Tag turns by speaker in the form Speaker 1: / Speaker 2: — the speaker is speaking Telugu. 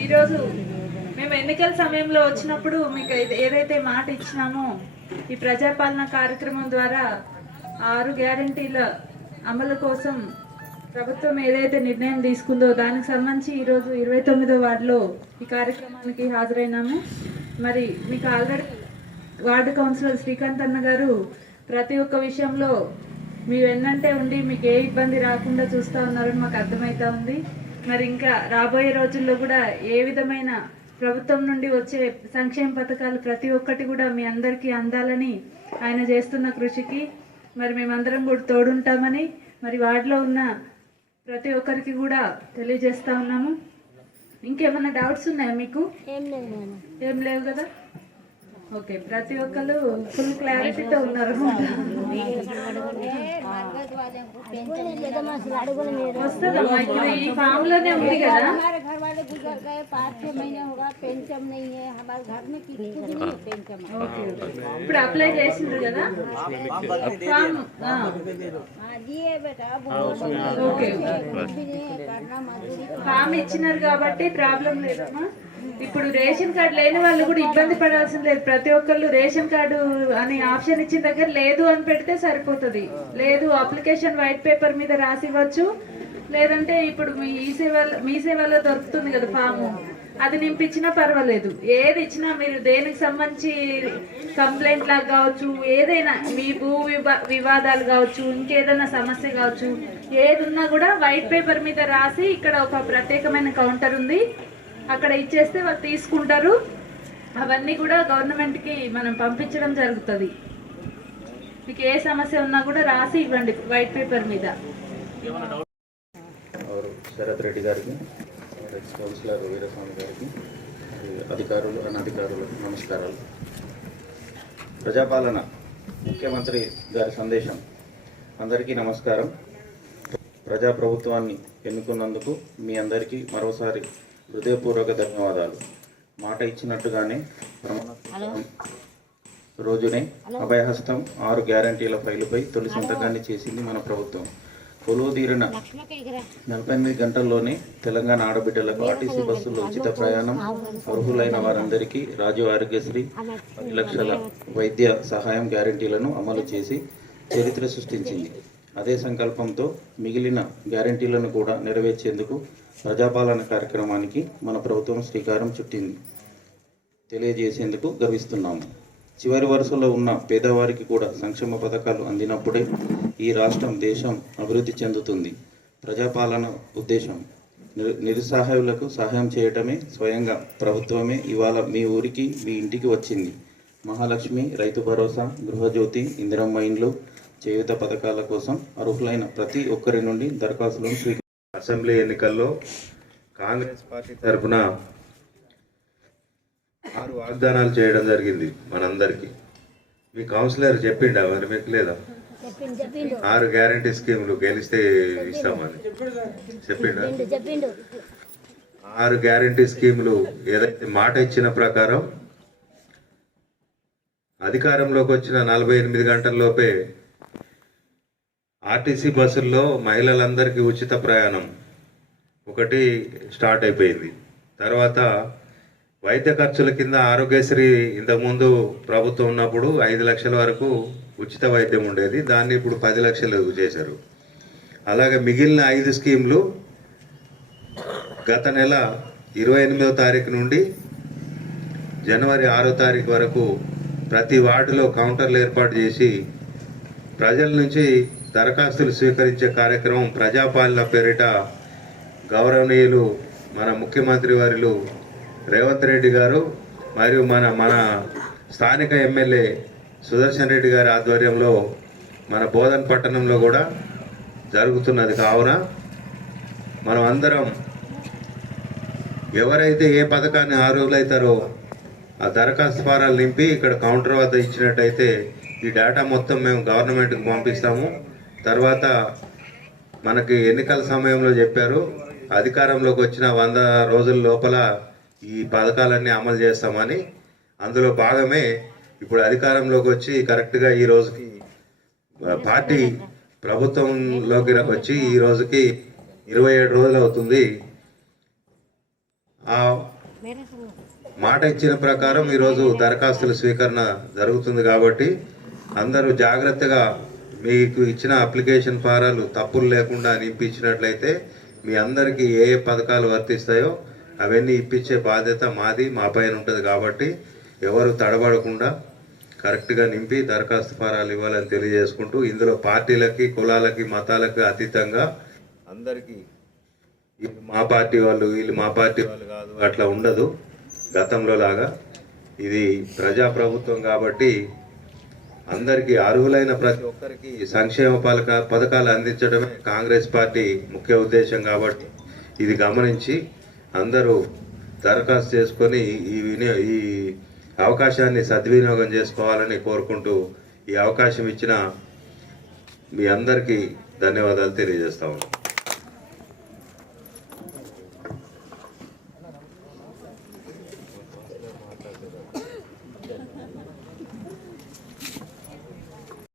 Speaker 1: ఈరోజు మేము ఎన్నికల సమయంలో వచ్చినప్పుడు మీకు ఏదైతే మాట ఇచ్చినామో ఈ ప్రజాపాలన కార్యక్రమం ద్వారా ఆరు గ్యారంటీల అమలు కోసం ప్రభుత్వం ఏదైతే నిర్ణయం తీసుకుందో దానికి సంబంధించి ఈరోజు ఇరవై తొమ్మిదో వార్డులో ఈ కార్యక్రమానికి హాజరైనాము. మరి మీకు ఆల్రెడీ వార్డు కౌన్సిలర్ శ్రీకాంత్ అన్న గారు ప్రతి ఒక్క విషయంలో మీరు ఎన్నంటే ఉండి మీకు ఏ ఇబ్బంది రాకుండా చూస్తూ ఉన్నారని మాకు అర్థమవుతా ఉంది. మరి ఇంకా రాబోయే రోజుల్లో కూడా ఏ విధమైన ప్రభుత్వం నుండి వచ్చే సంక్షేమ పథకాలు ప్రతి ఒక్కటి కూడా మీ అందరికీ అందాలని ఆయన చేస్తున్న కృషికి మరి మేమందరం కూడా తోడుంటామని మరి వార్డులో ఉన్న ప్రతి ఒక్కరికి కూడా తెలియజేస్తా ఉన్నాము. ఇంకేమైనా డౌట్స్ ఉన్నాయా మీకు? ఏం లేవు కదా? ఓకే ప్రతి ఒక్కరు ఫుల్ క్లారిటీతో ఉన్నారు. వస్తుందమ్మా ఈ ఫామ్లోనే ఉంది కదా? ఇప్పుడు అప్లై చేసిండ్రు కదా? ఫామ్ ఇచ్చినారు కాబట్టి ప్రాబ్లం లేదమ్మా. ఇప్పుడు రేషన్ కార్డు లేని వాళ్ళు కూడా ఇబ్బంది పడాల్సింది లేదు. ప్రతి ఒక్కళ్ళు రేషన్ కార్డు అని ఆప్షన్ ఇచ్చిన దగ్గర లేదు అని పెడితే సరిపోతుంది. లేదు అప్లికేషన్ వైట్ పేపర్ మీద రాసి ఇవ్వచ్చు. లేదంటే ఇప్పుడు మీ ఈ సేవలో మీ సేవలో దొరుకుతుంది కదా ఫాము. అది నింపించినా పర్వాలేదు. ఏది ఇచ్చినా మీరు దేనికి సంబంధించి కంప్లైంట్ లాగా కావచ్చు ఏదైనా మీ భూ వివాదాలు కావచ్చు ఇంకేదైనా సమస్య కావచ్చు ఏది ఉన్నా కూడా వైట్ పేపర్ మీద రాసి ఇక్కడ ఒక ప్రత్యేకమైన కౌంటర్ ఉంది. అక్కడ ఇచ్చేస్తే వాళ్ళు తీసుకుంటారు. అవన్నీ కూడా గవర్నమెంట్కి మనం పంపించడం జరుగుతుంది. మీకు ఏ సమస్య ఉన్నా కూడా రాసి ఇవ్వండి వైట్ పేపర్ మీద. శరత్ రెడ్డి గారికి ఎక్స్ కౌన్సిలర్
Speaker 2: వీరస్వామి గారికి అధికారులు అనధికారులకు నమస్కారాలు. ప్రజాపాలన ముఖ్యమంత్రి గారి సందేశం. అందరికీ నమస్కారం. ప్రజాప్రభుత్వాన్ని ఎన్నుకున్నందుకు మీ అందరికీ మరోసారి హృదయపూర్వక ధన్యవాదాలు. మాట ఇచ్చినట్టుగానే రోజునే అభయహస్తం ఆరు గ్యారంటీల ఫైలుపై తొలి సంతకాన్ని చేసింది మన ప్రభుత్వం. కొలువు తీరిన నలభై ఎనిమిది గంటల్లోనే తెలంగాణ ఆడబిడ్డలకు ఆర్టీసీ బస్సుల్లో ఉచిత ప్రయాణం అర్హులైన వారందరికీ రాజీవ్ ఆరోగ్యశ్రీ పది లక్షల వైద్య సహాయం గ్యారంటీలను అమలు చేసి చరిత్ర సృష్టించింది. అదే సంకల్పంతో మిగిలిన గ్యారంటీలను కూడా నెరవేర్చేందుకు ప్రజాపాలన కార్యక్రమానికి మన ప్రభుత్వం శ్రీకారం చుట్టింది. తెలియజేసేందుకు గర్విస్తున్నాము. చివరి వరుసలో ఉన్న పేదవారికి కూడా సంక్షేమ పథకాలు అందినప్పుడే ఈ రాష్ట్రం దేశం అభివృద్ధి చెందుతుంది. ప్రజాపాలన ఉద్దేశం నిరు నిరుసహాయులకు సహాయం చేయటమే స్వయంగా ప్రభుత్వమే ఇవాళ మీ ఊరికి మీ ఇంటికి వచ్చింది. మహాలక్ష్మి రైతు భరోసా గృహజ్యోతి ఇందిరమ్మ ఇండ్లు చేయూత పథకాల కోసం అర్హులైన ప్రతి ఒక్కరి నుండి దరఖాస్తులను స్వీకరి
Speaker 3: అసెంబ్లీ ఎన్నికల్లో కాంగ్రెస్ పార్టీ తరఫున ఆరు వాగ్దానాలు చేయడం జరిగింది మనందరికీ. మీ కౌన్సిలర్ చెప్పిండా? మరి మీకు లేదా? ఆరు గ్యారంటీ స్కీములు గెలిస్తే ఇస్తామని. చెప్పిండా? ఆరు గ్యారంటీ స్కీములు ఏదైతే మాట ఇచ్చిన ప్రకారం అధికారంలోకి వచ్చిన నలభై ఎనిమిది గంటల్లోపే ఆర్టీసీ బస్సుల్లో మహిళలందరికీ ఉచిత ప్రయాణం. ఒకటి స్టార్ట్ అయిపోయింది. తర్వాత వైద్య ఖర్చుల కింద ఆరోగ్యశ్రీ ఇంతకుముందు ప్రభుత్వం ఉన్నప్పుడు ఐదు లక్షల వరకు ఉచిత వైద్యం ఉండేది. దాన్ని ఇప్పుడు పది లక్షలు చేశారు. అలాగే మిగిలిన ఐదు స్కీమ్లు గత నెల ఇరవై ఎనిమిదో తారీఖు నుండి జనవరి ఆరో తారీఖు వరకు ప్రతి వార్డులో కౌంటర్లు ఏర్పాటు చేసి ప్రజల నుంచి దరఖాస్తులు స్వీకరించే కార్యక్రమం ప్రజాపాలన పేరిట గౌరవనీయులు మన ముఖ్యమంత్రి వారిలు రేవంత్ రెడ్డి గారు మరియు మన మన స్థానిక ఎమ్మెల్యే సుదర్శన్ రెడ్డి గారి ఆధ్వర్యంలో మన బోధన్ పట్టణంలో కూడా జరుగుతున్నది కావున మనం అందరం ఎవరైతే ఏ పథకాన్ని అర్హులైతారో ఆ దరఖాస్తు ఫారాలు నింపి ఇక్కడ కౌంటర్ వద్ద ఇచ్చినట్టయితే ఈ డేటా మొత్తం మేము గవర్నమెంట్కి పంపిస్తాము. తర్వాత మనకి ఎన్నికల సమయంలో చెప్పారు అధికారంలోకి వచ్చిన వంద రోజుల లోపల ఈ పథకాలన్నీ అమలు చేస్తామని. అందులో భాగమే ఇప్పుడు అధికారంలోకి వచ్చి కరెక్ట్గా ఈ రోజుకి పార్టీ ప్రభుత్వంలోకి వచ్చి ఈ రోజుకి ఇరవై ఏడు రోజులు అవుతుంది. ఆ మాట ఇచ్చిన ప్రకారం ఈరోజు దరఖాస్తుల స్వీకరణ జరుగుతుంది కాబట్టి అందరూ జాగ్రత్తగా మీకు ఇచ్చిన అప్లికేషన్ ఫారాలు తప్పులు లేకుండా నింపించినట్లయితే మీ అందరికీ ఏ ఏ పథకాలు వర్తిస్తాయో అవన్నీ ఇప్పించే బాధ్యత మాది మా పైన ఉంటుంది కాబట్టి ఎవరు తడబడకుండా కరెక్ట్గా నింపి దరఖాస్తు ఫారాలు ఇవ్వాలని తెలియజేసుకుంటూ ఇందులో పార్టీలకి కులాలకి మతాలకి అతీతంగా అందరికీ వీళ్ళు మా పార్టీ వాళ్ళు వీళ్ళు మా పార్టీ వాళ్ళు కాదు అట్లా ఉండదు గతంలో లాగా. ఇది ప్రజాప్రభుత్వం కాబట్టి అందరికీ అర్హులైన ప్రతి ఒక్కరికి సంక్షేమ పలక పథకాలు అందించడమే కాంగ్రెస్ పార్టీ ముఖ్య ఉద్దేశం కాబట్టి ఇది గమనించి అందరూ దరఖాస్తు చేసుకొని ఈ వినియో ఈ అవకాశాన్ని సద్వినియోగం చేసుకోవాలని కోరుకుంటూ ఈ అవకాశం ఇచ్చిన మీ అందరికీ ధన్యవాదాలు తెలియజేస్తా ఉన్నాను